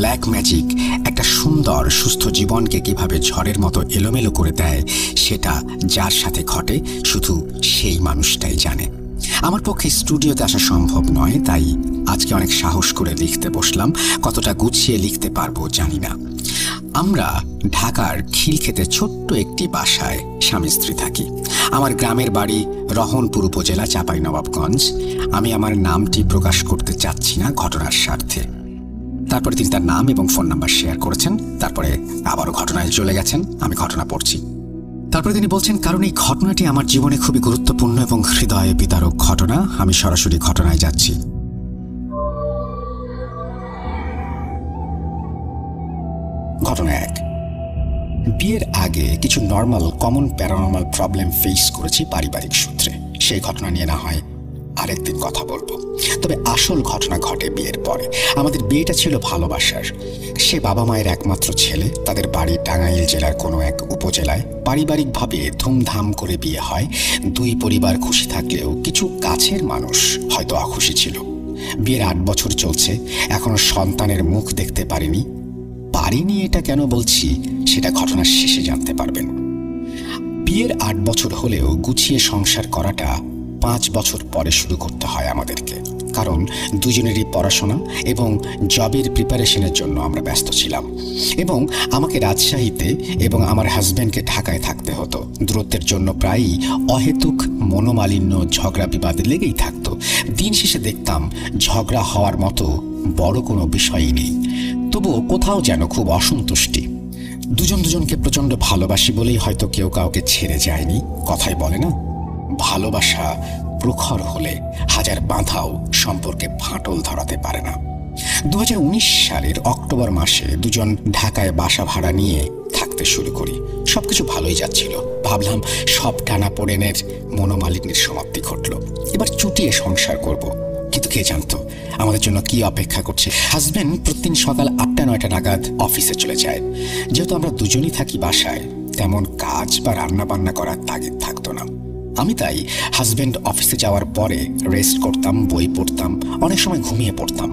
Black magic একটা সুন্দর সুস্থ জীবনকে কিভাবে ঝড়ের মতো এলোমেলো করে দেয় সেটা যার সাথে ঘটে শুধু সেই মানুষটাই জানে। আমার পক্ষে স্টুডিওতে আসা সম্ভব নয়, তাই আজকে অনেক সাহস করে লিখতে বসলাম। কতটা গুছিয়ে লিখতে পারবো জানি না। আমরা ঢাকার খিলক্ষেতে ছোট্ট একটি বাসায় স্বামী স্ত্রী থাকি। আমার গ্রামের বাড়ি রহনপুর উপজেলা, চাঁপাইনবাবগঞ্জ। আমি আমার নামটি প্রকাশ করতে চাচ্ছি না ঘটনার স্বার্থে। তারপরে তিনি তার নাম এবং ফোন নাম্বার শেয়ার করেছেন। তারপরে আবারও ঘটনায় চলে গেছেন। আমি ঘটনা পড়ছি। তারপরে তিনি বলছেন, কারণ এই ঘটনাটি আমার জীবনে খুবই গুরুত্বপূর্ণ এবং হৃদয় বিদারক ঘটনা। আমি সরাসরি ঘটনায় যাচ্ছি। ঘটনা 1। বিয়ের আগে কিছু normal common paranormal problem face করেছি পারিবারিক সূত্রে। সেই ঘটনা নিয়ে না হয় আরেকদিন কথা বলবো। তবে আসল ঘটনা ঘটে বিয়ের পরে। আমাদের বিয়েটা ছিল ভালোবাসার। সে বাবা মায়ের একমাত্র ছেলে। তাদের বাড়ি টাঙ্গাইল জেলার কোনো এক উপজেলায়। পারিবারিকভাবে ধুমধাম করে বিয়ে হয়। দুই পরিবার খুশি থাকলেও কিছু কাছের মানুষ হয়তো অখুশি ছিল। বিয়ের 8 বছর চলছে, এখনো সন্তানের মুখ দেখতে পারিনি। এটা কেন বলছি সেটা ঘটনার শেষে জানতে পারবেন। বিয়ের 8 বছর হলেও গুছিয়ে সংসার করাটা 5 বছর পরে শুরু করতে হয় আমাদেরকে। কারণ দুজনেরই পড়াশোনা এবং জবের প্রিপারেশনের জন্য আমরা ব্যস্ত ছিলাম। এবং আমাকে রাজশাহীতে এবং আমার হাজব্যান্ডকে ঢাকায় থাকতে হতো। দূরত্বের জন্য প্রায়ই অহেতুক মনোমালিন্য, ঝগড়া বিবাদ লেগেই থাকতো। দিন শেষে দেখতাম ঝগড়া হওয়ার মতো বড় কোনো বিষয়ই নেই, তবুও কোথাও যেন খুব অসন্তুষ্টি। দুজনকে প্রচণ্ড ভালোবাসি বলেই হয়তো কেউ কাউকে ছেড়ে যায়নি। কথাই বলে না, ভালোবাসা প্রখর হলে হাজার বাঁধাও সম্পর্কে ফাটল ধরাতে পারে না। 2019 সালের অক্টোবর মাসে দুজন ঢাকায় বাসা ভাড়া নিয়ে থাকতে শুরু করি। সবকিছু ভালোই যাচ্ছিল। ভাবলাম সব টানাপোড়েনের মনোমালিন্যের সমাপ্তি ঘটল, এবার চুটিয়ে সংসার করব। কিন্তু কে জানতো আমাদের জন্য কি অপেক্ষা করছে। হাজব্যান্ড প্রতিদিন সকাল 8টা-9টা নাগাদ অফিসে চলে যায়। যেহেতু আমরা দুজনই থাকি বাসায়, তেমন কাজ বা রান্না বান্না করার তাগিদ থাকতো না। আমি তাই হাজব্যান্ড অফিসে যাওয়ার পরে রেস্ট করতাম, বই পড়তাম, অনেক সময় ঘুমিয়ে পড়তাম।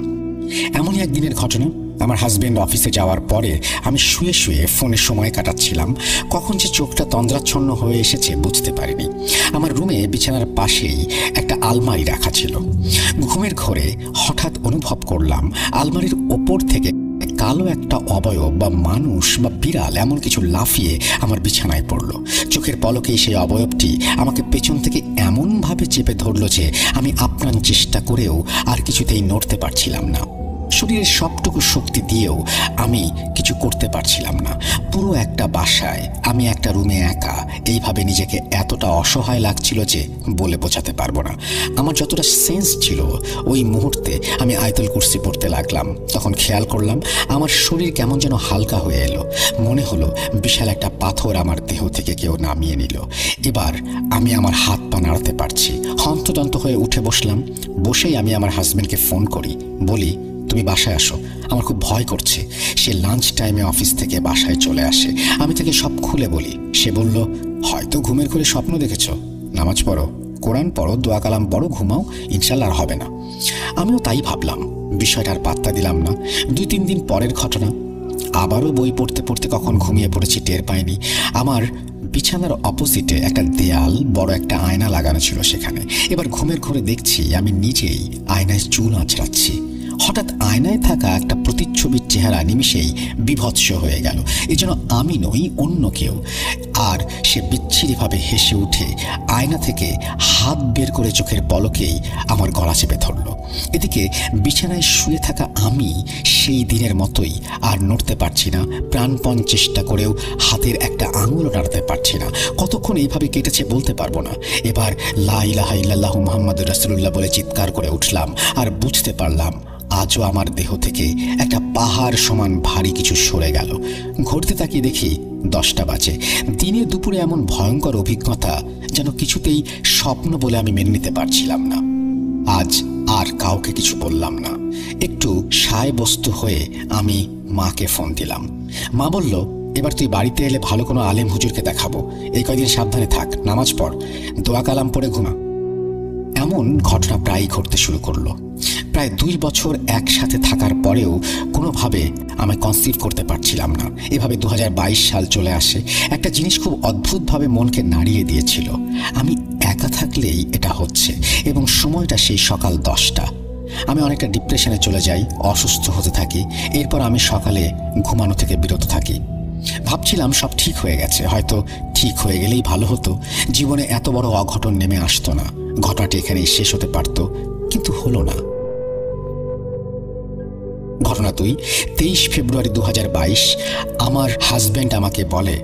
এমনই একদিনের ঘটনা। আমার হাজব্যান্ড অফিসে যাওয়ার পরে আমি শুয়ে শুয়ে ফোনে সময় কাটাচ্ছিলাম। কখন যে চোখটা তন্দ্রাচ্ছন্ন হয়ে এসেছে বুঝতে পারিনি। আমার রুমে বিছানার পাশেই একটা আলমারি রাখা ছিল। ঘুমের ঘোরে হঠাৎ অনুভব করলাম আলমারির ওপর থেকে কালো একটা অবয়ব বা মানুষ বা বিড়াল এমন কিছু লাফিয়ে আমার বিছানায় পড়ল। চোখের পলকেই সেই অবয়বটি আমাকে পেছন থেকে এমনভাবে চেপে ধরল যে আমি আপ্রাণ চেষ্টা করেও আর কিছুতেই নড়তে পারছিলাম না। শরীরের সবটুকু শক্তি দিয়েও আমি কিছু করতে পারছিলাম না। পুরো একটা বাসায় আমি একটা রুমে একা, এইভাবে নিজেকে এতটা অসহায় লাগছিল যে বলে বোঝাতে পারবো না। আমার যতটা সেন্স ছিল ওই মুহূর্তে আমি আয়াতুল কুরসি পড়তে লাগলাম। তখন খেয়াল করলাম আমার শরীর কেমন যেন হালকা হয়ে এলো। মনে হলো বিশাল একটা পাথর আমার দেহ থেকে কেউ নামিয়ে নিল। এবার আমি আমার হাত পা নাড়াতে পারছি। হন্তদন্ত হয়ে উঠে বসলাম। বসেই আমি আমার হাজব্যান্ডকে ফোন করি, বলি, তুমি বাসায় আসো, আমার খুব ভয় করছে। সে লাঞ্চ টাইমে অফিস থেকে বাসায় চলে আসে। আমি তাকে সব খুলে বলি। সে বলল, হয়তো ঘুমের ঘরে স্বপ্ন দেখেছ, নামাজ পড়ো, কোরআন পড়ো, দোয়া কালাম পড়ো, ঘুমাও, ইনশাল্লাহ আর হবে না। আমিও তাই ভাবলাম, বিষয়টা আর পাত্তা দিলাম না। 2-3 দিন পরের ঘটনা। আবারও বই পড়তে পড়তে কখন ঘুমিয়ে পড়েছি টের পাইনি। আমার বিছানার অপোজিটে একটা দেয়াল, বড় একটা আয়না লাগানো ছিল সেখানে। এবার ঘুমের ঘরে দেখছি আমি নিজেই আয়নায় চুল আঁচড়াচ্ছি। হঠাৎ আয়নায় থাকা একটা প্রতিচ্ছবির চেহারা নিমিষেই বিভৎস হয়ে গেল। এই জন্য আমি নই, অন্য কেউ। আর সে বিচ্ছিরিভাবে হেসে উঠে আয়না থেকে হাত বের করে চোখের পলকেই আমার গলা চেপে ধরল। এদিকে বিছানায় শুয়ে থাকা আমি সেই দিনের মতোই আর নড়তে পারছি না। প্রাণপণ চেষ্টা করেও হাতের একটা আঙুলও নাড়াতে পারছি না। কতক্ষণ এইভাবে কেটেছে বলতে পারবো না। এবার লা ইলাহা ইল্লাল্লাহু মুহাম্মাদুর রাসূলুল্লাহ বলে চিৎকার করে উঠলাম। আর বুঝতে পারলাম আজও আমার দেহ থেকে একটা পাহাড় সমান ভারী কিছু সরে গেল। ঘুরতে তাকিয়ে দেখি 10টা বাজে। দিনে দুপুরে এমন ভয়ঙ্কর অভিজ্ঞতা যেন কিছুতেই স্বপ্ন বলে আমি মেনে নিতে পারছিলাম না। আজ আর কাউকে কিছু বললাম না। একটু সায়বস্তু হয়ে আমি মাকে ফোন দিলাম। মা বলল, এবার তুই বাড়িতে এলে ভালো কোনো আলেম হুজুরকে দেখাবো। এই কয়দিন সাবধানে থাক, নামাজ পড়, দোয়া কালাম পড়ে ঘুমা। এমন ঘটনা প্রায়ই ঘটতে শুরু করলো। প্রায় 2 বছর একসাথে থাকার পরেও কোনোভাবে আমি কনসিভ করতে পারছিলাম না। এভাবে 2022 সাল চলে আসে। একটা জিনিস খুব অদ্ভুতভাবে মনকে নাড়িয়ে দিয়েছিল, আমি একা থাকলেই এটা হচ্ছে, এবং সময়টা সেই সকাল 10টা। আমি অনেকটা ডিপ্রেশনে চলে যাই, অসুস্থ হতে থাকি। এরপর আমি সকালে ঘুমানো থেকে বিরত থাকি। ভাবছিলাম সব ঠিক হয়ে গেছে, হয়তো ঠিক হয়ে গেলেই ভালো হতো, জীবনে এত বড় অঘটন নেমে আসতো না, ঘটনাটি এখানেই শেষ হতে পারত, কিন্তু হলো না। ঘটনা 2, 23 ফেব্রুয়ারি 2022। আমার হাজব্যান্ড আমাকে বলে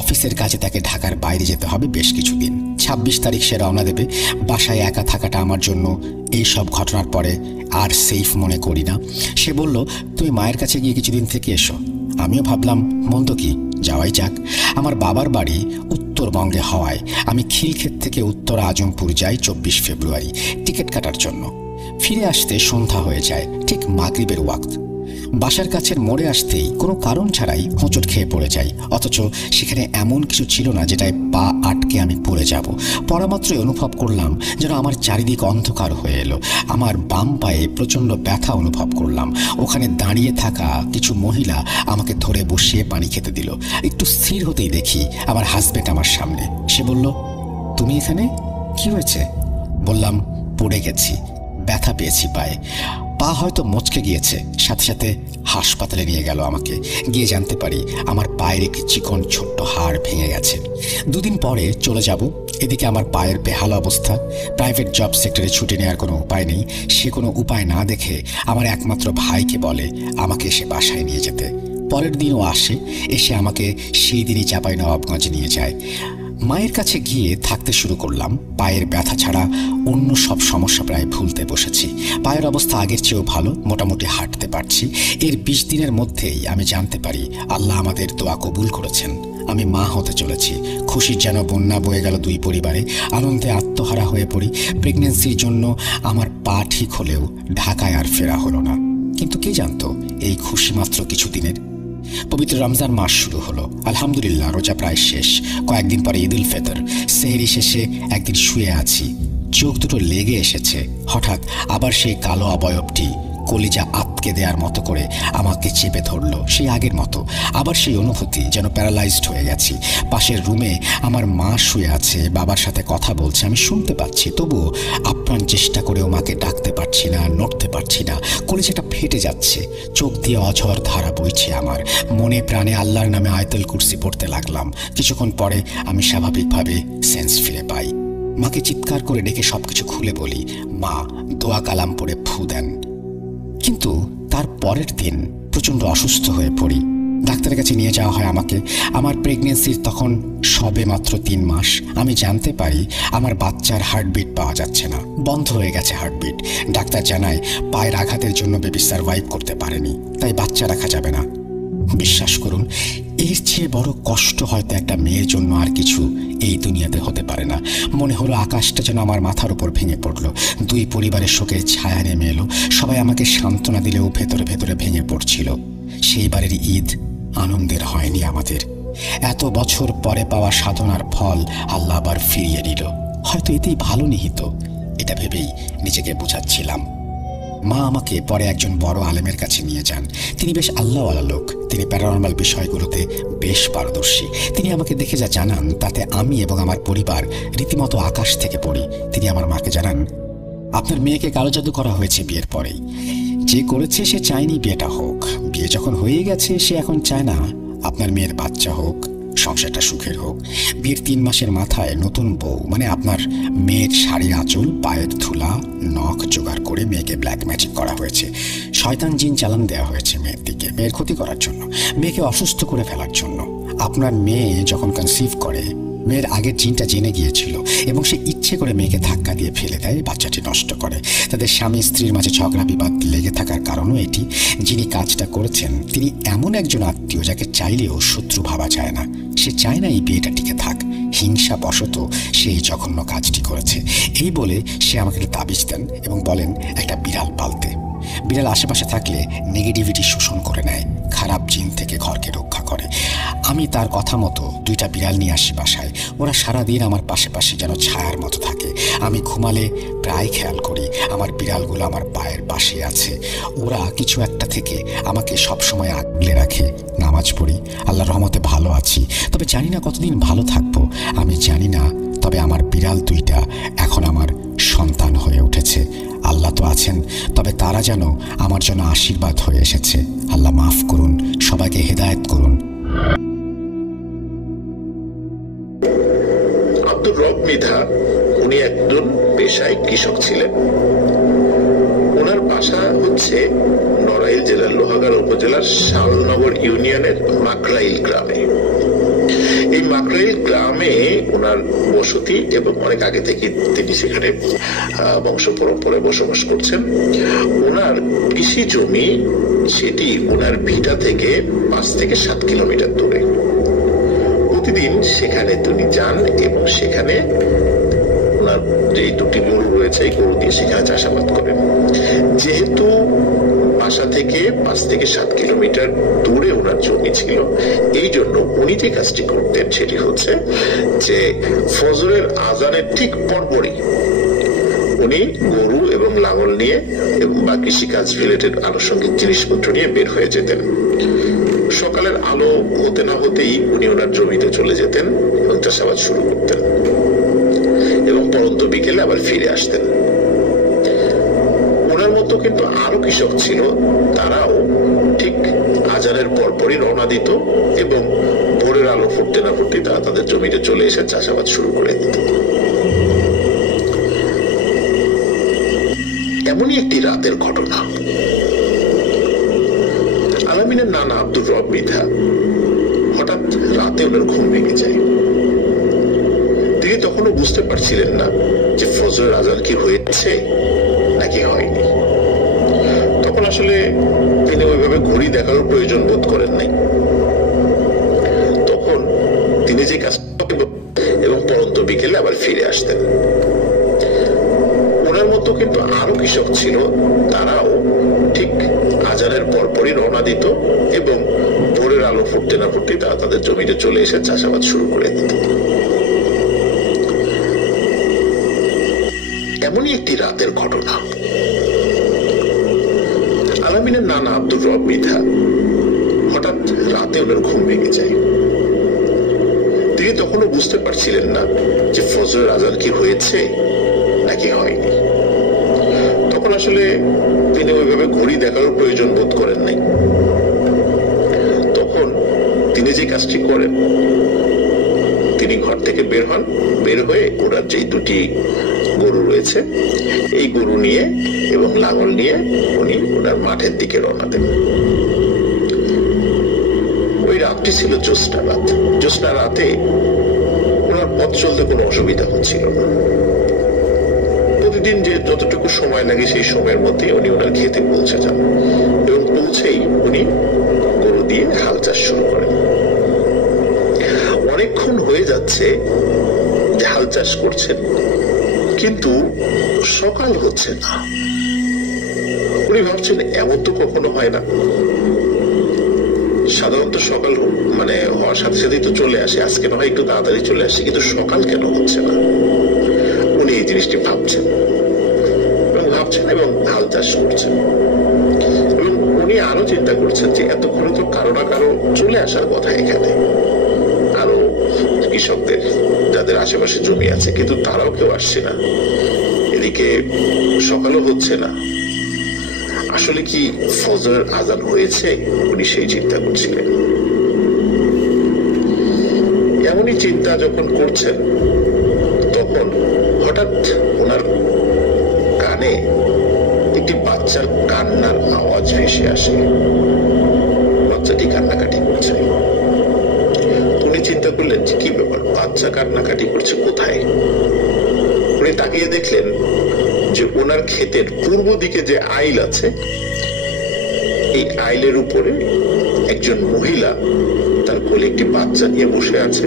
অফিসের কাজে তাকে ঢাকার বাইরে যেতে হবে বেশ কিছুদিন। 26 তারিখ সে রওনা দেবে। বাসায় একা থাকাটা আমার জন্য এই সব ঘটনার পরে আর সেফ মনে করি না। সে বলল, তুমি মায়ের কাছে গিয়ে কিছুদিন থেকে এসো। আমিও ভাবলাম মন্দ কি, যাওয়াই যাক। আমার বাবার বাড়ি উত্তরবঙ্গে হওয়ায় আমি খিলক্ষেত থেকে উত্তর আজমপুর যাই 24 ফেব্রুয়ারি টিকিট কাটার জন্য। ফিরে আসতে সন্ধ্যা হয়ে যায়, ঠিক মাগরিবের ওয়াক্ত। বাসার কাছের মোড়ে আসতেই কোনো কারণ ছাড়াই হোঁচট খেয়ে পড়ে যাই, অথচ সেখানে এমন কিছু ছিল না যেটায় পা আটকে আমি পড়ে যাব। পরামাত্রই অনুভব করলাম যেন আমার চারিদিক অন্ধকার হয়ে এলো। আমার বাম পায়ে প্রচণ্ড ব্যথা অনুভব করলাম। ওখানে দাঁড়িয়ে থাকা কিছু মহিলা আমাকে ধরে বসিয়ে পানি খেতে দিল। একটু স্থির হতেই দেখি আমার হাজব্যান্ড আমার সামনে। সে বলল, তুমি এখানে, কি হয়েছে? বললাম, পড়ে গেছি, ব্যথা পেয়েছি পায়ে। পা হয়তো মচকে গিয়েছে। সাথে সাথে হাসপাতালে নিয়ে গেল আমাকে। গিয়ে জানতে পারি আমার পায়ের একটি চিকন ছোট্ট হাড় ভেঙে গেছে। 2 দিন পরে চলে যাব। এদিকে আমার পায়ের বেহাল অবস্থা। প্রাইভেট জব সেক্টরে ছুটি নেওয়ার কোনো উপায় নেই। সে কোনো উপায় না দেখে আমার একমাত্র ভাইকে বলে আমাকে এসে বাসায় নিয়ে যেতে। পরের দিনও আসে। এসে আমাকে সেই দিনই চাঁপাইনবাবগঞ্জে নিয়ে যায়। মায়ের কাছে গিয়ে থাকতে শুরু করলাম। পায়ের ব্যথা ছাড়া অন্য সব সমস্যা প্রায় ভুলতে বসেছি। পায়ের অবস্থা আগের চেয়েও ভালো, মোটামুটি হাঁটতে পারছি। এর 20 দিনের মধ্যেই আমি জানতে পারি আল্লাহ আমাদের দোয়া কবুল করেছেন। আমি মা হতে চলেছি। খুশির যেন বন্যা বয়ে গেল 2 পরিবারে। আনন্দে আত্মহারা হয়ে পড়ি। প্রেগনেন্সির জন্য আমার পা ঠিক হলেও ঢাকায় আর ফেরা হলো না। কিন্তু কে জানতো এই খুশি মাত্র কিছুদিনের। পবিত্র রমজান মাস শুরু হলো। আলহামদুলিল্লাহ, রোজা প্রায় শেষ। কয়েকদিন পরে ঈদ উল ফিতর। সেহরি শেষে একদিন শুয়ে আছি, চোখ দুটো লেগে এসেছে। হঠাৎ আবার সেই কালো অবয়বটি কলিজা আটকে দেওয়ার মতো করে আমাকে চেপে ধরলো, সেই আগের মতো। আবার সেই অনুভূতি যেন প্যারালাইজড হয়ে গেছি। পাশের রুমে আমার মা শুয়ে আছে, বাবার সাথে কথা বলছে, আমি শুনতে পাচ্ছি। তবুও আপ্রাণ চেষ্টা করেও মাকে ডাকতে পারছি না, নড়তে পারছি না। কলিজাটা ফেটে যাচ্ছে, চোখ দিয়ে অঝর ধারা বইছে আমার। মনে প্রাণে আল্লাহর নামে আয়াতুল কুরসি পড়তে লাগলাম। কিছুক্ষণ পরে আমি স্বাভাবিকভাবে সেন্স ফিরে পাই। মাকে চিৎকার করে ডেকে সবকিছু খুলে বলি। মা দোয়া কালাম পড়ে ফু দেন। কিন্তু তার পরের দিন প্রচণ্ড অসুস্থ হয়ে পড়ি। ডাক্তারের কাছে নিয়ে যাওয়া হয় আমাকে। আমার প্রেগনেন্সির তখন সবে মাত্র 3 মাস। আমি জানতে পারি আমার বাচ্চার হার্টবিট পাওয়া যাচ্ছে না, বন্ধ হয়ে গেছে হার্টবিট। ডাক্তার জানায় পায়ের আঘাতের জন্য বেবি সারভাইভ করতে পারেনি, তাই বাচ্চা রাখা যাবে না। বিশ্বাস করুন, এর চেয়ে বড় কষ্ট হয়তো একটা মেয়ের জন্য আর কিছু এই দুনিয়াতে হতে পারে না। মনে হলো আকাশটা যেন আমার মাথার উপর ভেঙে পড়লো। 2 পরিবারের শোকের ছায়া নেমে এলো। সবাই আমাকে সান্ত্বনা দিলেও ভেতরে ভেতরে ভেঙে পড়ছিল। সেইবারের ঈদ আনন্দের হয়নি আমাদের। এত বছর পরে পাওয়া সাধনার ফল আল্লাহ আবার ফিরিয়ে নিল। হয়তো এতেই ভালো নিহিত, এটা ভেবেই নিজেকে বোঝাচ্ছিলাম। মা আমাকে পরে একজন বড় আলেমের কাছে নিয়ে যান। তিনি বেশ আল্লাহওয়ালা লোক। তিনি প্যারানর্মাল বিষয়গুলোতে বেশ পারদর্শী। তিনি আমাকে দেখে যা জানান তাতে আমি এবং আমার পরিবার রীতিমতো আকাশ থেকে পড়ি। তিনি আমার মাকে জানান, আপনার মেয়েকে কালো জাদু করা হয়েছে বিয়ের পরেই। যে করেছে সে চায়নি বিয়েটা হোক। বিয়ে যখন হয়ে গেছে সে এখন চায় না আপনার মেয়ের বাচ্চা হোক, সংসারটা সুখের হোক। বিয়ের 3 মাসের মাথায় নতুন বউ মানে আপনার মেয়ের শাড়ির আঁচল, পায়ের ধুলা, নখ জোগাড় করে মেয়েকে ব্ল্যাক ম্যাজিক করা হয়েছে। শয়তান জিন চালান দেওয়া হয়েছে মেয়ের দিকে, মেয়ের ক্ষতি করার জন্য, মেয়েকে অসুস্থ করে ফেলার জন্য। আপনার মেয়ে যখন কনসিভ করে মেয়ের আগের জিনটা জেনে গিয়েছিল এবং সে ইচ্ছে করে মেয়েকে ধাক্কা দিয়ে ফেলে দেয়, বাচ্চাটি নষ্ট করে। তাদের স্বামী স্ত্রীর মাঝে ঝগড়া বিবাদ লেগে থাকার কারণও এটি। যিনি কাজটা করেছেন তিনি এমন একজন আত্মীয় যাকে চাইলেও শত্রু ভাবা যায় না। সে চায় না এই বিয়েটা টিকে থাক, হিংসা বশত সে এই জঘন্য কাজটি করেছে। এই বলে সে আমাকে তাবিজ দেন এবং বলেন একটা বিড়াল পালতে। বিড়াল আশেপাশে থাকলে নেগেটিভিটি শোষণ করে নেয়, খারাপ জিন থেকে ঘরকে রক্ষা করে। আমি তার কথা মতো 2টা বিড়াল নিয়ে আসি বাসায়। ওরা সারাদিন আমার পাশে পাশে যেন ছায়ার মতো থাকে। আমি ঘুমালে প্রায় খেয়াল করি আমার বিড়ালগুলো আমার পায়ের পাশে আছে। ওরা কিছু একটা থেকে আমাকে সবসময় আগলে রাখে। নামাজ পড়ি, আল্লাহর রহমতে ভালো আছি, তবে জানি না কতদিন ভালো থাকবো। আমি জানি না, তবে আমার বিড়াল 2টা এখন আমার সন্তান হয়ে উঠেছে। আল্লাহ তো আছেন, তবে তারা যেন আমার জন্য আশীর্বাদ হয়ে এসেছে। আল্লাহ মাফ করুন, সবাইকে হেদায়েত করুন। আব্দুর রব মৃধা উনি একজন পেশায় কৃষক ছিলেন। ওনার বাসা হচ্ছে নড়াইল জেলার লোহাগাড়া উপজেলার শালনগর ইউনিয়নের মাকরাইল গ্রামে। এই মাকরাইল গ্রামে ওনার বসতি এবং অনেক আগে থেকে তিনি সেখানে বংশ পরম্পরায় বসবাস করছেন। ওনার কৃষি জমি সেটি ওনার ভিটা থেকে 5 থেকে 7 কিলোমিটার দূরে। প্রতিদিন সেখানে তিনি যান এবং সেখানে ওনার যে 2টি গরু রয়েছে এই গরু দিয়ে সেখানে চাষাবাদ করেন। যেহেতু বাসা থেকে 5 থেকে 7 কিলোমিটার দূরে ওনার জমি ছিল, এই জন্য উনি যে কাজটি করতেন সেটি হচ্ছে যে ফজরের আজানের ঠিক পরপরই উনি গরু এবং লাঙল নিয়ে এবং বা কৃষিকাজ রিলেটেড আনুষঙ্গিক জিনিসপত্র নিয়ে বের হয়ে যেতেন। সকালের আলো হতে না হতেই উনি ওনার জমিতে চলে যেতেন এবং চাষাবাদ শুরু করতেন এবং পরন্ত বিকেলে আবার ফিরে আসতেন। ওনার মতো কিন্তু আরো কৃষক ছিল, তারাও ঠিক আজানের পরপরই রওনা দিত এবং ভোরের আলো ফুটতে না ফুটতেই তারা তাদের জমিতে চলে এসে চাষাবাদ শুরু করে দিত। এমনই একটি রাতের ঘটনা। আলামিনের নানা আব্দুর রব মৃধা হঠাৎ রাতে ওনার ঘুম ভেঙে যায়। তিনি তখনও বুঝতে পারছিলেন না যে ফজরের আজান কি হয়েছে নাকি হয়নি। তখন আসলে তিনি ওইভাবে ঘড়ি দেখারও প্রয়োজন বোধ করেন নাই। তখন তিনি যে কাজ এবং পরন্ত বিকেলে আবার ফিরে আসতেন। ওনার মতো কিন্তু আরো কৃষক ছিল, তারাও ঠিক আজানের পরপরই রওনা দিত এবং ভোরের আলো ফুটতে না ফুটতেই তারা তাদের জমিতে চলে এসে চাষাবাদ শুরু করে দিত। এমনই একটি রাতের ঘটনা। আলামিনের নানা আব্দুর রব মৃধা হঠাৎ রাতে ওনার ঘুম ভেঙে যায়। তিনি তখনও বুঝতে পারছিলেন না যে ফজরের আজান কি হয়েছে নাকি হয়নি। তখন আসলে তিনি ওইভাবে ঘড়ি দেখারও প্রয়োজন বোধ করেন নাই। তখন তিনি যে কাজটি করেন, তিনি ঘর থেকে বের হন। বের হয়ে ওনার যে 2টি গরু রয়েছে এই গরু নিয়ে এবং লাঙল নিয়ে উনি ওনার মাঠের দিকে রওনা দেন। ওই রাতটি ছিল জ্যোৎস্না রাত। জ্যোৎস্না রাতে ওনার পথ চলতে কোনো অসুবিধা হচ্ছিল না। প্রতিদিন যে যতটুকু সময় লাগে সেই সময়ের মধ্যে উনি ওনার ক্ষেতে পৌঁছে যান এবং পৌঁছেই উনি গরু দিয়ে হাল চাষ শুরু করেন। অনেকক্ষণ হয়ে যাচ্ছে যে হাল চাষ করছেন, কিন্তু সকাল হচ্ছে না। উনি ভাবছেন এমন তো কখনো হয় না, সাধারণত সকাল হওয়ার সাথে সাথেই তো চলে আসে, আজকে না হয় একটু তাড়াতাড়ি চলে আসে, কিন্তু সকাল কেন হচ্ছে না? উনি এই জিনিসটি ভাবছেন এবং হাল চাষ করছেন। এবং উনি আরো চিন্তা করছেন যে এতক্ষণে তো কারো না কারো চলে আসার কথা এখানে, আরো কৃষকদের যাদের আশেপাশে জমি আছে, কিন্তু তারাও কেউ আসছে না। এদিকে সকালও হচ্ছে না। আসলে কি ফজরের আজান হয়েছে? উনি সেই চিন্তা করছিলেন। এমনই চিন্তা যখন করছেন, তখন হঠাৎ ওনার কানে একটি বাচ্চার কান্নার আওয়াজ ভেসে আসে। বাচ্চাটি কান্নাকাটি করছে। উনি চিন্তা করলেন যে কি ব্যাপার, বাচ্চা কান্নাকাটি করছে কোথায়? উনি তাকিয়ে দেখলেন যে ওনার ক্ষেতের পূর্ব দিকে যে আইল আছে, এই আইলের উপরে একজন মহিলা তার কোলে একটি বাচ্চা নিয়ে বসে আছে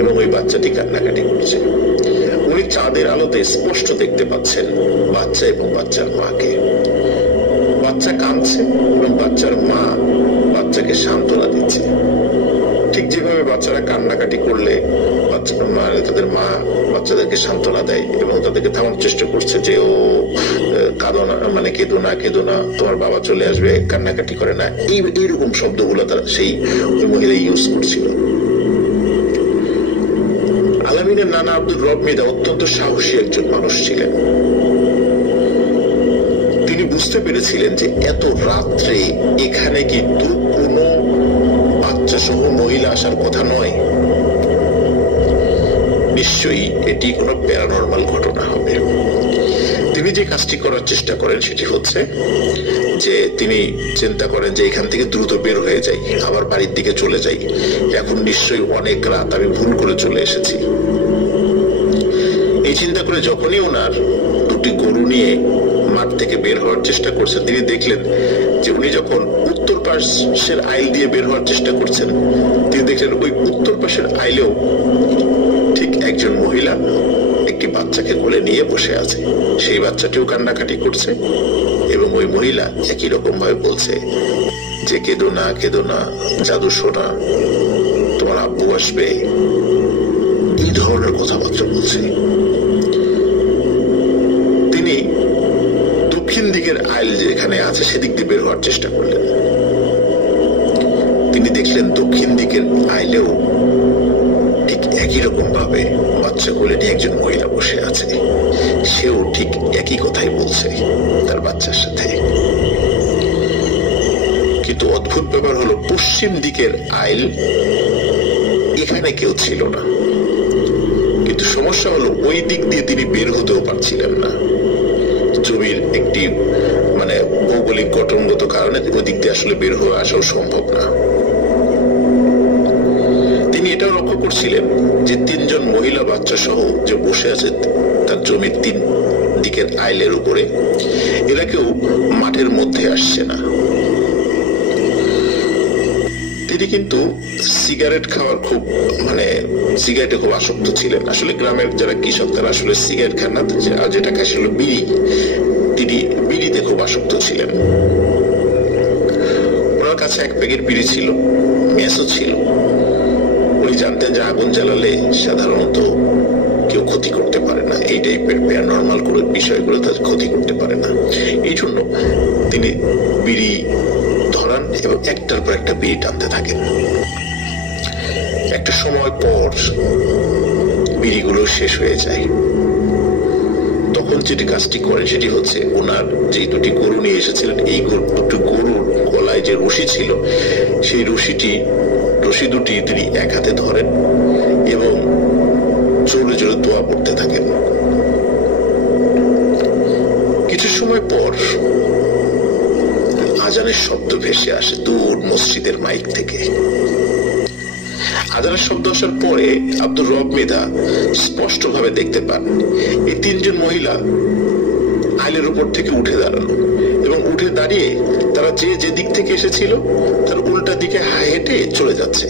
এবং ওই বাচ্চাটি কান্নাকাটি করছে। উনি চাঁদের আলোতে স্পষ্ট দেখতে পাচ্ছেন বাচ্চা এবং বাচ্চার মাকে। বাচ্চা কাঁদছে এবং বাচ্চার মা বাচ্চাকে সান্ত্বনা দিচ্ছে। ঠিক যেভাবে বাচ্চারা কান্নাকাটি করলে তাদের মা বাচ্চাদেরকে সান্ত্বনা দেয় এবং তাদেরকে থামানোর চেষ্টা করছে যে ও কাঁদো না, মানে কেঁদো না, তোমার বাবা চলে আসবে, কান্নাকাটি করে না, এইরকম শব্দগুলো তারা সেই ওই মহিলা ইউজ করছিল। আলামিনের নানা আব্দুর রব মৃধা অত্যন্ত সাহসী একজন মানুষ ছিলেন। তিনি বুঝতে পেরেছিলেন যে এত রাত্রে এখানে কিন্তু কোনো বাচ্চা সহ মহিলা আসার কথা নয়, নিশ্চয়ই এটি কোনো প্যারানরমাল ঘটনা হবে। তিনি যে কাজটি করার চেষ্টা করেন সেটি হচ্ছে যে তিনি চিন্তা করেন যে এখান থেকে দ্রুত বের হয়ে যাই, আবার বাড়ির দিকে চলে যাই, এখন নিশ্চয়ই অনেক রাত, আমি ভুল করে চলে এসেছি। এই চিন্তা করে যখনই ওনার দুটি গরু নিয়ে মাঠ থেকে বের হওয়ার চেষ্টা করছেন, তিনি দেখলেন যে উনি যখন উত্তর পাশের আইল দিয়ে বের হওয়ার চেষ্টা করছেন, তিনি দেখলেন ওই উত্তর পাশের আইলেও ঠিক একজন মহিলা একটি বাচ্চাকে কোলে নিয়ে বসে আছে। সেই বাচ্চাটিও কান্নাকাটি করছে এবং ওই মহিলা একই রকম ভাবে বলছে যে কেঁদো না, জাদু সোনা, তোমার আব্বু আসবে, এই ধরনের কথাবার্তা বলছে। তিনি দক্ষিণ দিকের আইল যেখানে আছে সেদিক দিয়ে বের হওয়ার চেষ্টা করলেন। তিনি দেখলেন দক্ষিণ দিকের আইলেও ঠিক একই রকম ভাবে বাচ্চা কোলে নিয়ে একজন মহিলা বসে আছে, সেও ঠিক একই কথাই বলছে তার বাচ্চার সাথে। কিন্তু অদ্ভুত ব্যাপার হলো পশ্চিম দিকের আইল, এখানে কেউ ছিল না। কিন্তু সমস্যা হলো ওই দিক দিয়ে তিনি বের হতেও পারছিলেন না। জমির একটি মানে ভৌগোলিক গঠনগত কারণে ওই দিক দিয়ে আসলে বের হয়ে আসাও সম্ভব না। তিনি এটাও লক্ষ্য করছিলেন যে তিনজন মহিলা বাচ্চা সহ যে বসে আছে তার জমির তিন দিকের আইলের উপরে, এরা কেউ মাঠের মধ্যে আসছে না। তিনি কিন্তু সিগারেট খাওয়ার খুব সিগারেটে খুব আসক্ত ছিলেন। আসলে গ্রামের যারা কৃষক তারা আসলে সিগারেট খান না, আর যেটা খায় সেগুলো বিড়ি। তিনি বিড়িতে খুব আসক্ত ছিলেন। ওনার কাছে এক প্যাকেট বিড়ি ছিল, মেসও ছিল। উনি জানতেন যে আগুন জ্বালালে সাধারণত কেউ ক্ষতি করতে পারে না, এই টাইপের প্যারানরমাল কোনো বিষয়গুলো তাদের ক্ষতি করতে পারে না। এই জন্য তিনি বিড়ি ধরান এবং একটার পর একটা বিড়ি টানতে থাকেন। একটা সময় পর বিড়িগুলো শেষ হয়ে যায়। তখন যেটি কাজটি করেন সেটি হচ্ছে ওনার যে দুটি গরু নিয়ে এসেছিলেন, এই দুটি গরুর গলায় যে রশি ছিল সেই রশি দুটি তিনি এক হাতে ধরেন এবং জোরে জোরে দোয়া পড়তে থাকেন। কিছু সময় পর আজানের শব্দ ভেসে আসে দূর মসজিদের মাইক থেকে। আজানের শব্দ আসার পরে আব্দুর রব মৃধা স্পষ্ট ভাবে দেখতে পান এই তিনজন মহিলা আইলের উপর থেকে উঠে দাঁড়ানো এবং উঠে দাঁড়িয়ে তারা যে দিক থেকে এসেছিল তার উল্টা দিকে হেঁটে চলে যাচ্ছে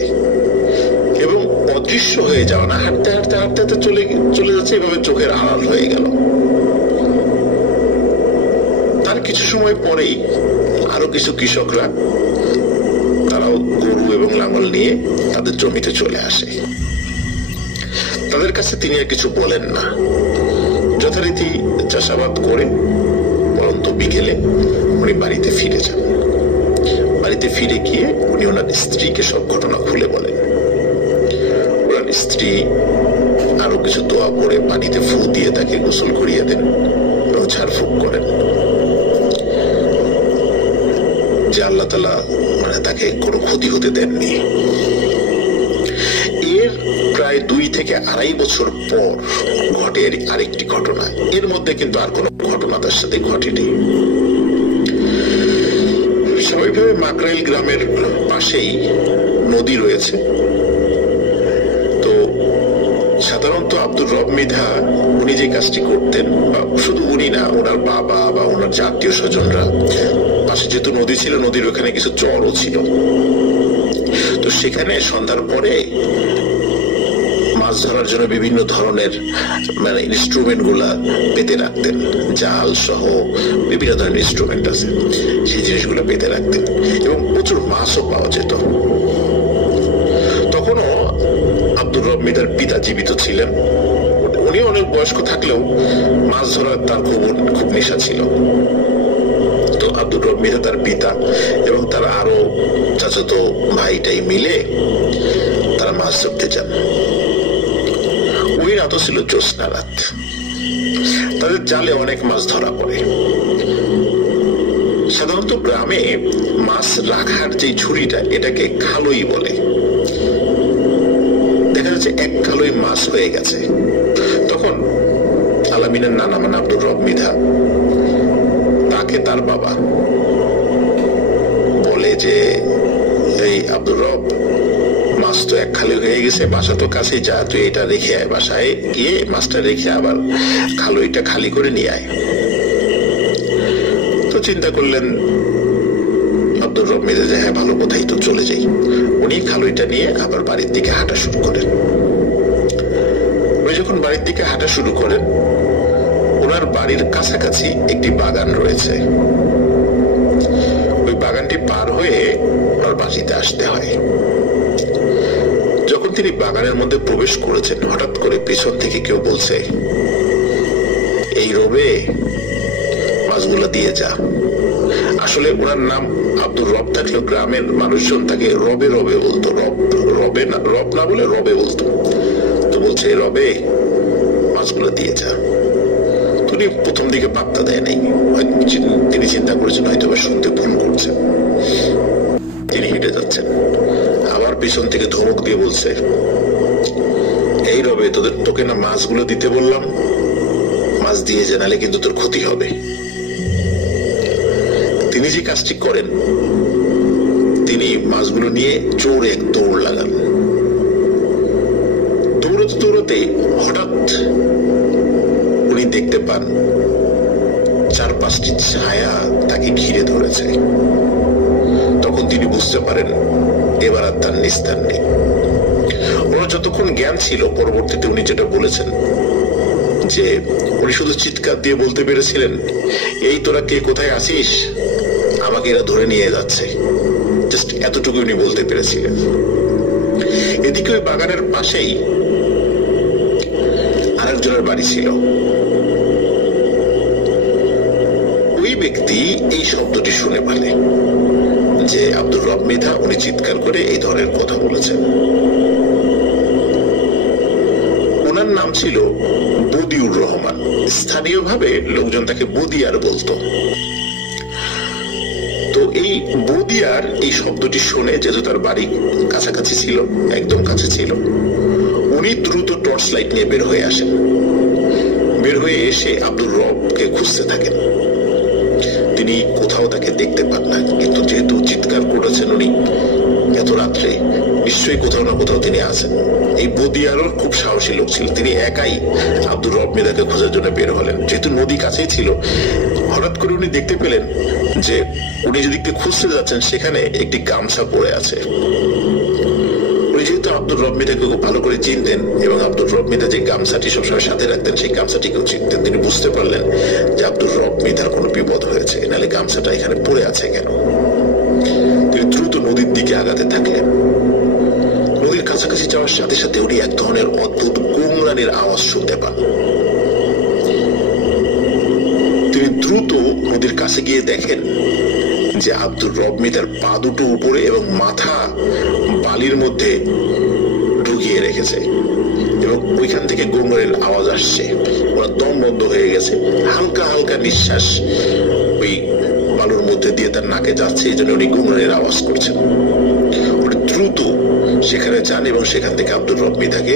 এবং অদৃশ্য হয়ে যাওয়া না, হাঁটতে হাঁটতে হাঁটতে হাঁটতে চলে যাচ্ছে, এভাবে চোখের আড়াল হয়ে গেল। তার কিছু সময় পরেই আরো কিছু কৃষকরা তারাও গরু এবং লাঙল নিয়ে তাদের জমিতে চলে আসে। তাদের কাছে তিনি আর কিছু বলেন না, যথারীতি চাষাবাদ করে পরন্ত বিকেলে উনি বাড়িতে ফিরে যান। বাড়িতে ফিরে গিয়ে উনি ওনার স্ত্রীকে সব ঘটনা খুলে বলেন। ওনার স্ত্রী আরো কিছু দোয়া পড়ে পানিতে ফু দিয়ে তাকে গোসল করিয়ে দেন এবং ঝাড়ফুঁক করেন যে আল্লাহ তাআলা তাকে কোনো ক্ষতি হতে দেননি। এর প্রায় ২ থেকে ২.৫ বছর পর ঘটে আরেকটি ঘটনা। এর মধ্যে কিন্তু আর কোনো ঘটনা তার সাথে ঘটেনি। স্বাভাবিকভাবে মাকরাইল গ্রামের পাশেই নদী রয়েছে। তো সাধারণত আব্দুর রব মৃধা উনি যে কাজটি করতেন, বা শুধু উনি না, ওনার বাবা বা ওনার আত্মীয় স্বজনরা, পাশে যেহেতু নদী ছিল, নদীর ওখানে কিছু চরও ছিল, তো সেখানে সন্ধ্যার পরে মাছ ধরার জন্য বিভিন্ন ধরনের ইনস্ট্রুমেন্ট গুলা পেতে রাখতেন। জাল সহ বিভিন্ন ধরনের ইনস্ট্রুমেন্ট আছে, সেই জিনিসগুলো পেতে রাখতেন এবং প্রচুর মাছও পাওয়া যেত। তখন রব মৃধার পিতা জীবিত ছিলেন। উনি অনেক বয়স্ক থাকলেও মাছ ধরার তার খুব নেশা ছিল। তো আব্দুর রব মৃধা তার পিতা এবং তারা আরো চাচাতো ভাইটাই মিলে তারা মাছ ধরতে যান। ওই রাতও ছিল জ্যোৎস্না রাত। তাদের জালে অনেক মাছ ধরা পড়ে। সাধারণত গ্রামে মাছ রাখার যে ঝুড়িটা এটাকে খালই বলে। দেখা যাচ্ছে এক খালই মাছ হয়ে গেছে। তখন আলামিনের নানা মানে আব্দুর রব মৃধা তাকে তার বাবা বলে যে, এই আব্দুর রব, মাছ তো এক খালি হয়ে গেছে, বাসা তো কাছে, যা তুই এটা রেখে আয়, বাসায় গিয়ে মাছটা রেখে আবার খালইটা খালি করে নিয়ে আয়। তো চিন্তা করলেন আব্দুর রব মৃধা যে হ্যাঁ ভালো, কোথায় তো চলে যাই। উনি খালইটা নিয়ে আবার বাড়ির দিকে হাঁটা শুরু করেন। উনি যখন বাড়ির দিকে হাঁটা শুরু করেন, ওনার বাড়ির কাছাকাছি একটি বাগান রয়েছে। ওই বাগানটি পার হয়ে ওনার বাড়িতে আসতে হয়। যখন তিনি বাগানের মধ্যে প্রবেশ করেছেন, হঠাৎ করে পিছন থেকে কেউ বলছে, এই রবে মাছগুলো দিয়ে যা। আসলে ওনার নাম আব্দুর রব থাকলেও গ্রামের মানুষজন তাকে রবে রবে বলতো, রব না বলে রবে বলতো। তো বলছে, রবে মাছগুলো দিয়ে যা। তিনি প্রথম দিকে পাত্তা দেয় নাই, তিনি চিন্তা করেছেন হয়তো বা শুনতে ভুল করছেন। তিনি হেঁটে যাচ্ছেন, আবার পিছন থেকে ধমক দিয়ে বলছে, এই রবে, তোকে না মাছগুলো দিতে বললাম, মাছ দিয়ে যা, নাহলে কিন্তু তোর ক্ষতি হবে। তিনি যে কাজটি করেন, তিনি মাছগুলো নিয়ে জোরে এক দৌড় লাগান। দৌড়তে দৌড়তে হঠাৎ উনি দেখতে পান 4-5টি ছায়া তাকে ঘিরে ধরেছে। তখন তিনি বুঝতে পারেন এবার আর তার নিস্তার নেই। ওনার যতক্ষণ জ্ঞান ছিল, পরবর্তীতে উনি যেটা বলেছেন যে উনি শুধু চিৎকার দিয়ে বলতে পেরেছিলেন, এই তোরা কে, কোথায় আসিস, আমাকে এরা ধরে নিয়ে যাচ্ছে। জাস্ট এতটুকু উনি বলতে পেরেছিলেন। এদিকে ওই বাগানের পাশেই আরেকজনের বাড়ি ছিল। ওই ব্যক্তি এই শব্দটি শুনে ফেলে যে আব্দুর রব মৃধা উনি চিৎকার করে এই ধরনের কথা বলেছেন। ওনার নাম ছিল বদিউর রহমান। স্থানীয়ভাবে লোকজন তাকে বদিয়ার বলতো। তো এই বদিয়ার এই শব্দটি শুনে, যেহেতু তার বাড়ি কাছাকাছি ছিল, একদম কাছে ছিল, উনি দ্রুত টর্চ লাইট নিয়ে বের হয়ে আসেন। বের হয়ে এসে আব্দুর রবকে খুঁজতে থাকেন। তিনি কোথাও তাকে দেখতে পান না, কিন্তু যেহেতু চিৎকার করেছেন উনি এত রাত্রে, নিশ্চয়ই কোথাও না কোথাও তিনি আছেন। এই বদিয়ারও খুব সাহসী লোক ছিল। তিনি একাই আব্দুর রব মৃধাকে খোঁজার জন্য বের হলেন। যেহেতু নদী কাছেই ছিল, হঠাৎ করে উনি দেখতে পেলেন যে উনি যেদিকে খুঁজতে যাচ্ছেন সেখানে একটি গামছা পড়ে আছে। উনি যেহেতু আব্দুর রব মৃধাকে খুব ভালো করে চিনতেন এবং আব্দুর রব মৃধা যে গামছাটি সবসময় সাথে রাখতেন সেই গামছাটিকেও চিনতেন, তিনি বুঝতে পারলেন যে আব্দুর রব মৃধার কোনো বিপদ হয়েছে, নাহলে গামছাটা এখানে পড়ে আছে কেন। তিনি দ্রুত নদীর দিকে আগাতে থাকলেন। নদীর কাছাকাছি যাওয়ার সাথে সাথে উনি এক ধরনের অদ্ভুত গোংরানির আওয়াজ শুনতে পান। তিনি দ্রুত নদীর কাছে গিয়ে দেখেন যে আব্দুর রব মৃধার পা দুটো উপরে এবং মাথা বালির মধ্যে ঢুকিয়ে রেখেছে এবং ওইখান থেকে গোংরানির আওয়াজ আসছে। ওরা দম বন্ধ হয়ে গেছে, হালকা হালকা নিঃশ্বাস ওই বালুর মধ্যে দিয়ে তার নাকে যাচ্ছে, এই জন্য উনি গোংরানির আওয়াজ করছেন। উনি দ্রুত সেখানে যান এবং সেখান থেকে আব্দুর রব মৃধাকে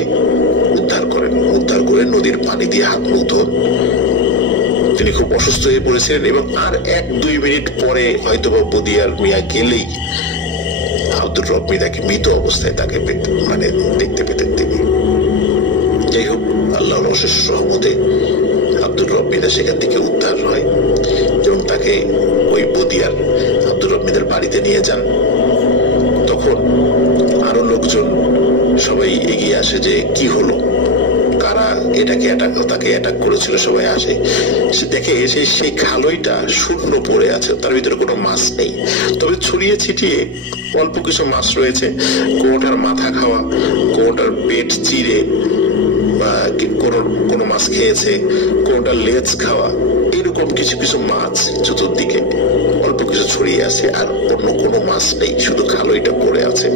উদ্ধার করেন। উদ্ধার করে নদীর পানি দিয়ে হাত মুখ ধোন। তিনি খুব অসুস্থ হয়ে পড়েছিলেন এবং আর 1-2 মিনিট পরে হয়তোবা বদিয়ার মিয়া গেলেই আব্দুর রব মৃধাকে মৃত অবস্থায় তাকে দেখতে পেতেন তিনি। যাই হোক, আল্লাহর অশেষ রহমতে আব্দুর রব মৃধা সেখান থেকে উদ্ধার হয় এবং তাকে ওই বদিয়ার আব্দুর রব মৃধার বাড়িতে নিয়ে যান। তখন আরো লোকজন সবাই এগিয়ে আসে যে কি হলো, কারা কারা তাকে অ্যাটাক করেছিল সবাই আসে, সে দেখে সেই খালইটা শূন্য পড়ে আছে, তার ভিতরে কোনো মাছ নেই, তবে ছড়িয়ে ছিটিয়ে অল্প কিছু মাছ রয়েছে। কোনোটার মাথা খাওয়া, কোনোটার পেট চিরে বা কোনো মাছ খেয়েছে, কোনোটার লেজ খাওয়া, এরকম কিছু কিছু মাছ চতুর্দিকে অল্প কিছু ছড়িয়ে আছে, আর অন্য কোনো মাছ নেই, শুধু খালইটা পড়ে আছে।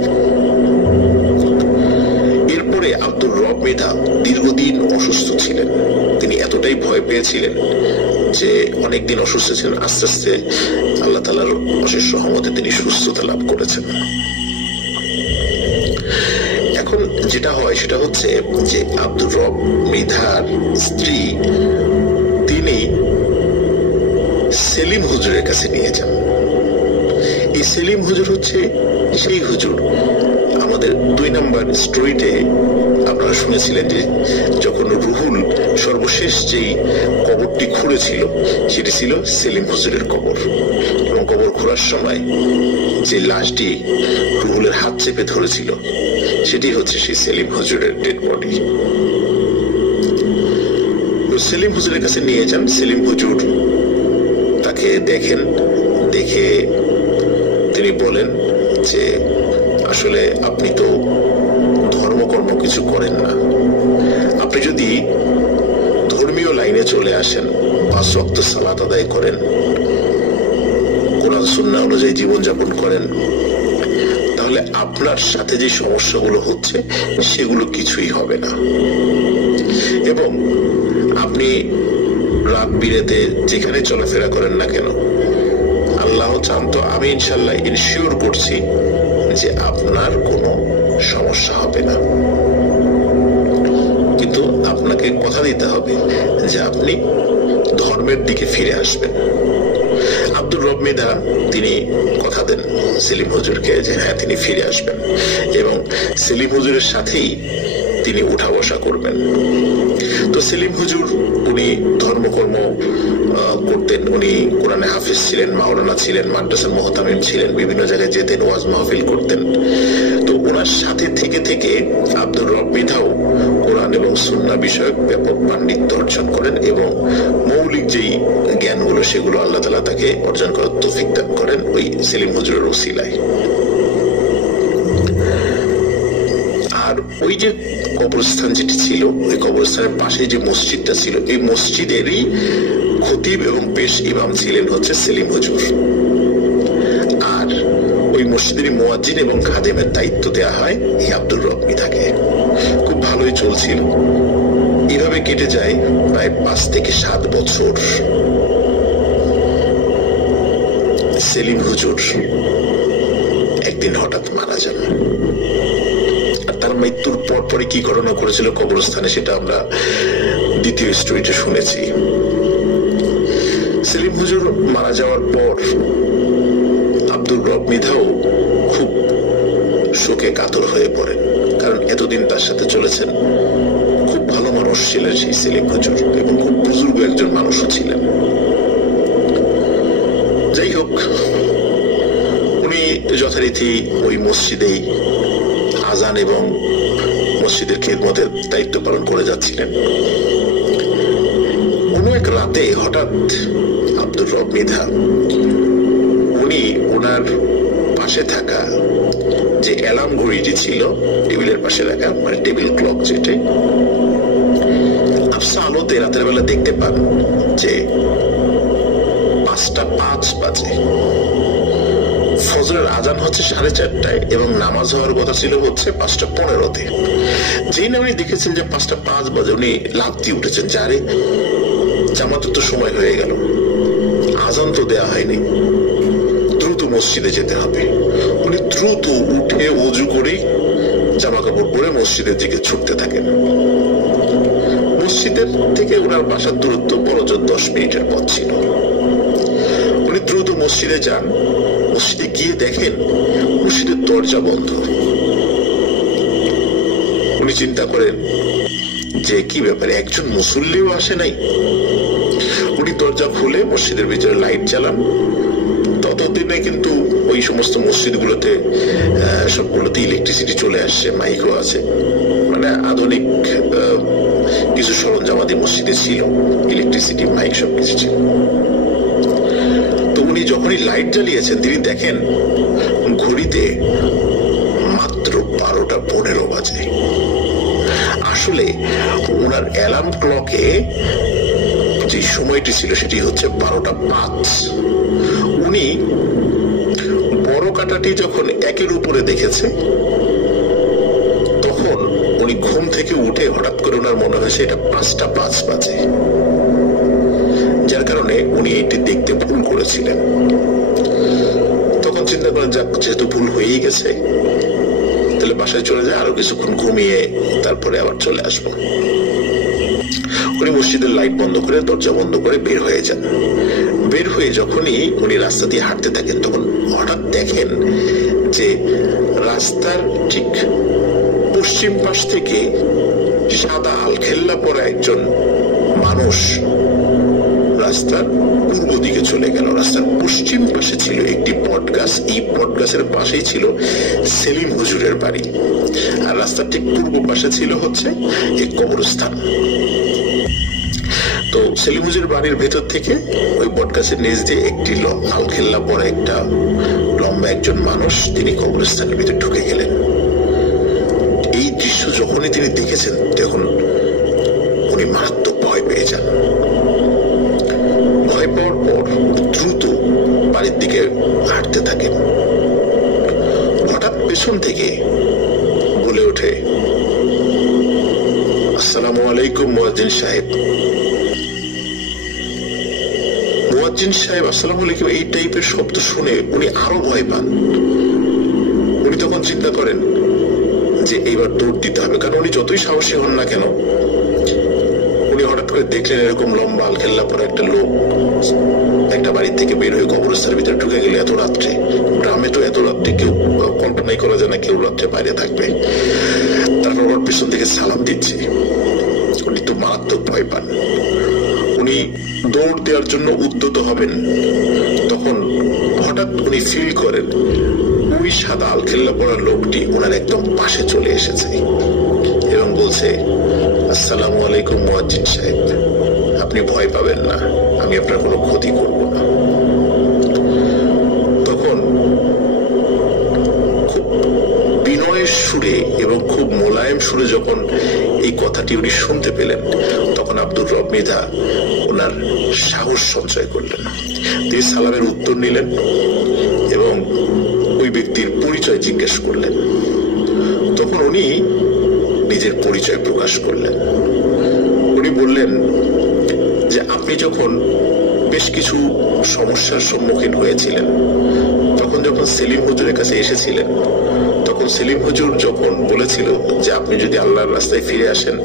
এরপরে আব্দুর রব মৃধা দীর্ঘদিন অসুস্থ ছিলেন। তিনি এতটাই ভয় পেয়েছিলেন যে অনেকদিন অসুস্থ ছিলেন, আস্তে আস্তে আল্লাহ তাআলার অশেষ রহমতে তিনি সুস্থতা লাভ করেছেন। এখন যেটা হয় সেটা হচ্ছে যে আব্দুর রব মৃধার স্ত্রী তিনি সেলিম হুজুরের কাছে নিয়ে যান। এই সেলিম হুজুর হচ্ছে সেই হুজুর আমাদের 2 নম্বর স্টোরিতে আপনারা শুনেছিলেন যে যখন রুহুল সর্বশেষ যেই কবরটি খুঁড়েছিল সেটি ছিল সেলিম হুজুরের কবর, এবং কবর খোঁড়ার সময় যে লাশটি রুহুলের হাত চেপে ধরেছিল সেটি হচ্ছে সেই সেলিম হুজুরের ডেড বডি। সেলিম হুজুরের কাছে নিয়ে যান। সেলিম হুজুর তাকে দেখেন, দেখে তিনি বলেন যে আসলে আপনি তো ধর্মকর্ম কিছু করেন না, আপনি যদি ধর্মীয় লাইনে চলে আসেন, 5 ওয়াক্ত সালাত আদায় করেন, কোরআন সুন্নাহ অনুযায়ী জীবনযাপন করেন, তাহলে আপনার সাথে যে সমস্যাগুলো হচ্ছে সেগুলো কিছুই হবে না। এবং আপনি রাত বিরেতে যেখানে চলাফেরা করেন না কেন, আল্লাহ চান তো আমি ইনশাল্লাহ ইনশিওর করছি যে আপনার কোনো সমস্যা হবে না, কিন্তু আপনাকে কথা দিতে হবে যে আপনি ধর্মের দিকে ফিরে আসবেন। আব্দুর রব মৃধা তিনি কথা দেন সেলিম হুজুরকে যে হ্যাঁ তিনি ফিরে আসবেন, এবং সেলিম হুজুরের সাথেই তিনি উঠা বসা করবেন। তো সেলিম হুজুর উনি ধর্মকর্ম করতেন, উনি কোরআনে হাফিজ ছিলেন, মাওলানা ছিলেন, মাদ্রাসার মুহতামিম ছিলেন, বিভিন্ন জায়গায় যেতেন, ওয়াজ মাহফিল করতেন। তো ওনার সাথে থেকে থেকে আব্দুর রব মৃধাও কোরআন এবং সুন্নাহ বিষয়ক ব্যাপক পাণ্ডিত্য অর্জন করেন, এবং মৌলিক যেই জ্ঞানগুলো সেগুলো আল্লাহ তাআলা তাকে অর্জন করার তৌফিক দান করেন ওই সেলিম হুজুরের ওসিলায়। আর ওই যে কবরস্থান যেটি ছিল, ওই কবরস্থানের পাশে যে মসজিদটা ছিল, এই মসজিদেরই খতিব এবং পেশ ইমাম ছিলেন হচ্ছে সেলিম হুজুর। আর ওই মসজিদেরই মুয়াজ্জিন এবং খাদেমের দায়িত্ব দেওয়া হয় এই আব্দুর রব মৃধাকে। খুব ভালোই চলছিল। এভাবে কেটে যায় প্রায় 5 থেকে 7 বছর। সেলিম হুজুর একদিন হঠাৎ মারা যান। আর তার মৃত্যুর পরে কি ঘটনা করেছিল কবরস্থানে সেটা আমরা দ্বিতীয় স্টোরিতে শুনেছি। সেলিম হুজুর মারা যাওয়ার পর আব্দুর রব মৃধাও খুব শোকে কাতর হয়ে পড়েন, কারণ এতদিন তার সাথে চলেছেন। খুব ভালো মানুষ ছিলেন সেই সেলিম হুজুর, এবং খুব বুজুর্গ একজন মানুষও ছিলেন। যাই হোক, উনি যথারীতি ওই মসজিদেই আজান এবং মসজিদের খেদমতের দায়িত্ব পালন করে যাচ্ছিলেন। কোনো এক রাতে হঠাৎ আব্দুর রব মৃধা উনি ওনার পাশে থাকা যে অ্যালার্ম ঘড়িটি ছিল টেবিলের পাশে রাখা, মানে টেবিল ক্লক যেটা, আবসা আলোতে রাতের বেলা দেখতে পান যে 5:05 বাজে। ফজরের আজান হচ্ছে 4:30টায় এবং নামাজ হওয়ার কথা ছিল হচ্ছে 5:15-তে। যেই না উনি দেখেছেন যে 5:05 বাজে, উনি লাফ দিয়ে উঠেছেন, যারে জামাতের তো সময় হয়ে গেল, আজান তো দেয়া হয়নি, দ্রুত মসজিদে যেতে হবে। উনি দ্রুত উঠে ওযু করে জামা কাপড় পরে মসজিদের দিকে ছুটতে থাকেন। মসজিদের থেকে ওনার বাসার দূরত্ব বড় জোর 10 মিনিটের পথ ছিল। উনি দ্রুত মসজিদে যান। মসজিদে গিয়ে দেখেন মসজিদের দরজা বন্ধ। উনি চিন্তা করেন যে কি ব্যাপারে, একজন মুসল্লিও আসে নাই। উনি দরজা খুলে মসজিদের ভিতরে লাইট জ্বালান। ততদিনে কিন্তু ওই সমস্ত মসজিদগুলোতে সবগুলোতে ইলেকট্রিসিটি চলে আসছে, মাইকও আছে, মানে আধুনিক কিছু সরঞ্জামাদি মসজিদে ছিল, ইলেকট্রিসিটি, মাইক সবকিছু ছিল। তো উনি যখনই লাইট জ্বালিয়েছেন তিনি দেখেন ঘড়িতে মাত্র 12:15 বাজে। আসলে ওনার অ্যালার্ম ক্লকে যে সময়টি ছিল সেটি হচ্ছে 12:05। উনি বড় কাঁটাটি যখন 1-এর উপরে দেখেছে তখন উনি ঘুম থেকে উঠে হঠাৎ করে ওনার মনে হয়েছে এটা 5:05 বাজে, যার কারণে উনি এটি দেখতে ভুল করেছিলেন। তখন চিন্তা করেন যাক, যেহেতু ভুল হয়েই গেছে তাহলে বাসায় চলে যায়, আরো কিছুক্ষণ ঘুমিয়ে তারপরে আবার চলে আসবো। উনি মসজিদের লাইট বন্ধ করে, দরজা বন্ধ করে বের হয়ে যান। বের হয়ে যখনই উনি রাস্তা দিয়ে হাঁটতে থাকেন তখন হঠাৎ দেখেন যে রাস্তার ঠিক পশ্চিম পাশ থেকে সাদা আলখেল্লা পরা একজন মানুষ রাস্তার পূর্ব দিকে চলে গেল। রাস্তার পশ্চিম পাশে ছিল একটি বট গাছ, এই বট গাছের পাশেই ছিল সেলিম হুজুরের বাড়ি, আর রাস্তার ঠিক পূর্ব পাশে ছিল হচ্ছে এক কবরস্থান। তো সেলিম হুজুরের বাড়ির ভেতর থেকে ওই বট গাছের নিচ দিয়ে একটি আলখেল্লা পরা একটা লম্বা একজন মানুষ তিনি কবরস্থানের ভিতরে ঢুকে গেলেন। এই দৃশ্য যখনই তিনি দেখেছেন তখন উনি মারাত্মক ভয় পেয়ে যান। ভয় পাওয়ার পর দ্রুত বাড়ির দিকে হাঁটতে থাকেন। হঠাৎ পেছন থেকে বলে ওঠে, আসসালামু আলাইকুম মুয়াজ্জিন সাহেব। মুয়াজ্জিন সাহেব আসসালামু আলাইকুম এই টাইপের শব্দ শুনে উনি আরো ভয় পান। উনি তখন চিন্তা করেন যে এইবার দৌড় দিতে হবে, কারণ উনি যতই সাহসী হন না কেন উনি হঠাৎ করে দেখলেন এরকম লম্বা আলখেল্লা পরা একটা লোক একটা বাড়ি থেকে বের হয়ে কবরস্থানের ভিতরে ঢুকে গেলে এত রাত্রে, গ্রামে তো এত রাত্রে কেউ কল্পনাই করা যায় না কেউ রাত্রে বাইরে থাকবে। তারপর ওর পেছন থেকে সালাম দিচ্ছে। উনি তো মারাত্মক ভয় পান। উনি দৌড় দেওয়ার জন্য উদ্যত হবেন, তখন হঠাৎ উনি ফিল করেন ওই সাদা আলখেল্লা পরা লোকটি ওনার একদম পাশে চলে এসেছে এবং বলছে, আসসালামু আলাইকুম মুয়াজ্জিন সাহেব, আপনি ভয় পাবেন না, আমি আপনার কোনো ক্ষতি করব না। তখন খুব বিনয়ের সুরে এবং খুব মোলায়েম সুরে যখন এই কথাটি উনি শুনতে পেলেন তখন আব্দুর রব মৃধা ওনার সাহস সঞ্চয় করলেন। তিনি সালামের উত্তর নিলেন এবং ওই ব্যক্তির পরিচয় জিজ্ঞেস করলেন। তখন উনি নিজের পরিচয় প্রকাশ করলেন। উনি বললেন যে আপনি যখন বেশ কিছু সমস্যার সম্মুখীন হয়েছিলেন তখন যখন সেলিম হুজুরের কাছে এসেছিলেন তখন সেলিম হুজুর যখন বলেছিল যে আপনি যদি আল্লাহর রাস্তায় ফিরে আসেন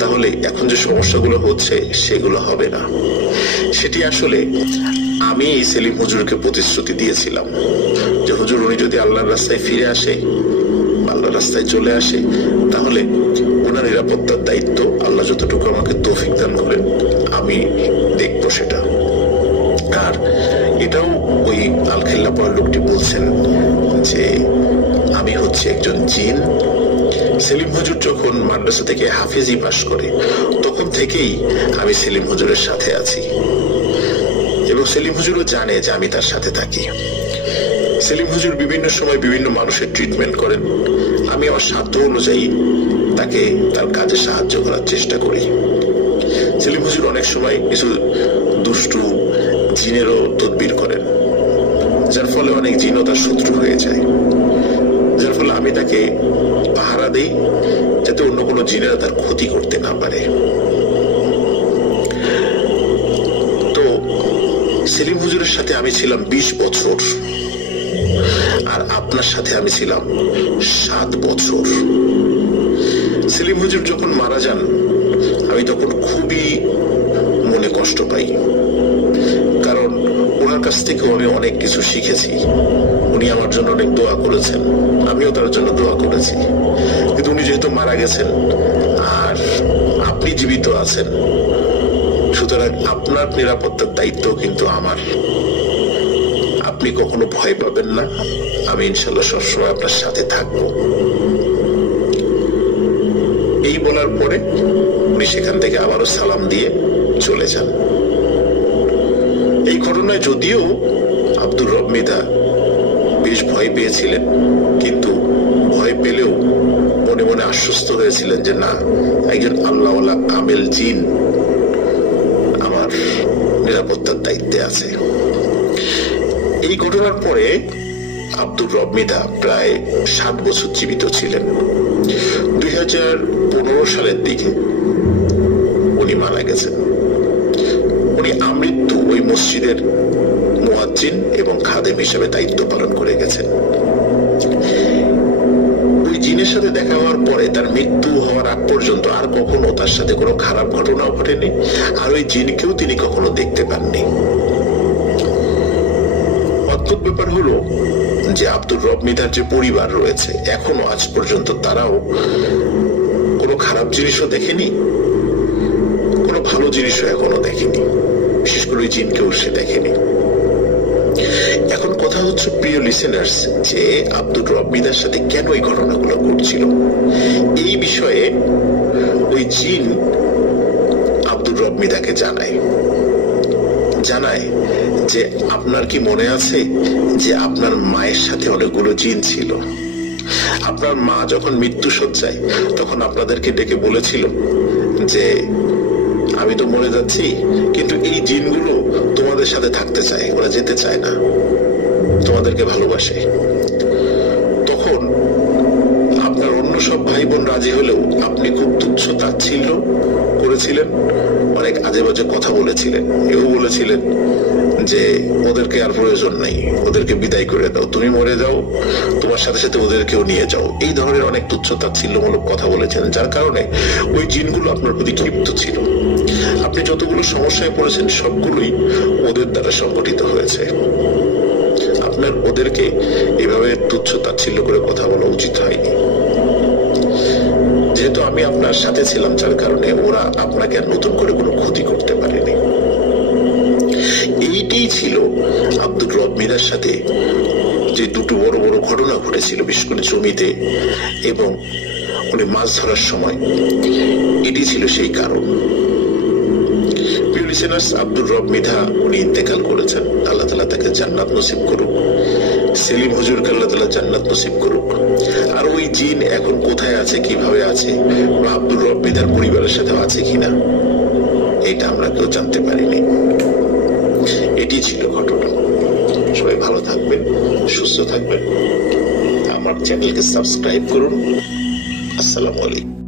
তাহলে এখন যে সমস্যাগুলো হচ্ছে সেগুলো হবে না। সেটি আসলে আমি সেলিম হুজুরকে প্রতিশ্রুতি দিয়েছিলাম যে হুজুর উনি যদি আল্লাহর রাস্তায় ফিরে আসে, আল্লাহর রাস্তায় চলে আসে, তাহলে ওনার নিরাপত্তার দায়িত্ব আল্লাহ যতটুকু আমাকে তৌফিক দান করেন আমি দেখবো সেটা। আর এটাও ওই আলখেল্লা পড়া লোকটি বলছেন যে আমি হচ্ছে একজন জিন। সেলিম হুজুর যখন মাদ্রাসা থেকে হাফেজি পাশ করে তখন থেকেই আমি সেলিম হুজুরের সাথে আছি এবং সেলিম হুজুরও জানে যে আমি তার সাথে থাকি। সেলিম হুজুর বিভিন্ন সময় বিভিন্ন মানুষের ট্রিটমেন্ট করেন, আমি আমার সাধ্য অনুযায়ী তাকে তার কাজে সাহায্য করার চেষ্টা করি। সেলিম হুজুর অনেক সময় কিছু দুষ্টু জিনেরও তদবির করেন, যার ফলে অনেক জিনও তার শত্রু হয়ে যায়, যার ফলে আমি তাকে পাহারা দেই যাতে অন্য কোনো জিনেরা তার ক্ষতি করতে না পারে। তো সেলিম হুজুরের সাথে আমি ছিলাম 20 বছর আর আপনার সাথে আমি ছিলাম 7 বছর। সেলিম হুজুর যখন মারা যান আমি তখন খুবই মনে কষ্ট পাই, কারণ ওনার কাছ থেকেও আমি অনেক কিছু শিখেছি। উনি আমার জন্য অনেক দোয়া করেছেন, আমিও তার জন্য দোয়া করেছি। কিন্তু উনি যেহেতু মারা গেছেন আর আপনি জীবিত আছেন, সুতরাং আপনার নিরাপত্তার দায়িত্ব কিন্তু আমার। আপনি কখনো ভয় পাবেন না, আমি ইনশাল্লাহ সবসময় আপনার সাথে থাকবো। এই বলার পরে উনি সেখান থেকে আবারও সালাম দিয়ে চলে যান। এই ঘটনায় যদিও আব্দুর রব মৃধা বেশ ভয় পেয়েছিলেন, কিন্তু ভয় পেলেও মনে মনে আশ্বস্ত হয়েছিলেন যে না, একজন আল্লাহওয়ালা কামেল জিন আমার নিরাপত্তার দায়িত্বে আছে। এই ঘটনার পরে আব্দুর রব মৃধা প্রায় 7 বছর জীবিত ছিলেন। 2015 সালের দিকে উনি মারা গেছেন। উনি আমৃত্যু ওই মসজিদের মুয়াজ্জিন এবং খাদেম হিসেবে দায়িত্ব পালন করে গেছেন। ওই জিনের সাথে দেখা হওয়ার পরে তার মৃত্যু হওয়ার আগ পর্যন্ত আর কখনো তার সাথে কোনো খারাপ ঘটনাও ঘটেনি, আর ওই জিনকেও তিনি কখনো দেখতে পাননি। অদ্ভুত ব্যাপার হলো যে আব্দুর রব মৃধার যে পরিবার রয়েছে, এখনো আজ পর্যন্ত তারাও কোনো খারাপ জিনিসও দেখেনি, কোনো ভালো জিনিসও এখনো দেখেনি, বিশেষ করে ওই জিনকেও সে দেখেনি। এখন কথা হচ্ছে প্রিয় লিসেনার্স, যে আব্দুর রব মৃধার সাথে কেন এই ঘটনাগুলো ঘটছিল। এই বিষয়ে ওই জিন আব্দুর রব মৃধাকে জানায় যে আপনার কি মনে আছে যে আপনার মায়ের সাথে অনেকগুলো জিন ছিল? আপনার মা যখন মৃত্যু শয্যায় তখন আপনাদেরকে ডেকে বলেছিল যে আমি তো মরে যাচ্ছি, কিন্তু এই জিনগুলো তোমাদের সাথে থাকতে চায়, ওরা যেতে চায় না, তোমাদেরকে ভালোবাসে। তখন আপনার অন্য সব ভাই বোন রাজি হলেও আপনি খুব তুচ্ছ তাচ্ছিল্য করেছিলেন, অনেক আজে বাজে কথা বলেছিলেন, এও বলেছিলেন যে ওদেরকে আর প্রয়োজন নাই, ওদেরকে বিদায় করে দাও, তুমি মরে যাও, তোমার সাথে সাথে ওদেরকেও নিয়ে যাও। এই ধরনের অনেক তুচ্ছ তাচ্ছিল্যমূলক কথা বলেছেন, যার কারণে ওই জিনগুলো আপনার প্রতি ক্ষিপ্ত ছিল। আপনি যতগুলো সমস্যায় পড়েছেন সবগুলোই ওদের দ্বারা সংগঠিত হয়েছে। আপনার ওদেরকে এভাবে তুচ্ছ তাচ্ছিল্য করে কথা বলা উচিত হয়নি। যেহেতু আমি আপনার সাথে ছিলাম, যার কারণে ওরা আপনাকে আর নতুন করে কোনো ক্ষতি করতে পারেনি। এইটাই ছিল আব্দুর রব মৃধার সাথে যে দুটো বড় বড় ঘটনা ঘটেছিল, বিশেষ করে জমিতে এবং উনি মাছ ধরার সময়। এটি ছিল সেই কারণ। আব্দুর রব মৃধা উনি ইন্তেকাল করেছেন, আল্লাহ তাআলা তাকে জান্নাত নসিব করুক। সেলিম হুজুরকে আল্লাহ তাআলা জান্নাত নসিব করুক। আর ওই জিন এখন কোথায় আছে, কিভাবে আছে, বা আব্দুর রব মৃধার পরিবারের সাথে আছে কিনা, এটা আমরা কেউ জানতে পারিনি। এটি ছিল ঘটনা। সবাই ভালো থাকবেন, সুস্থ থাকবেন। আমার চ্যানেলকে সাবস্ক্রাইব করুন। আসসালামু আলাইকুম।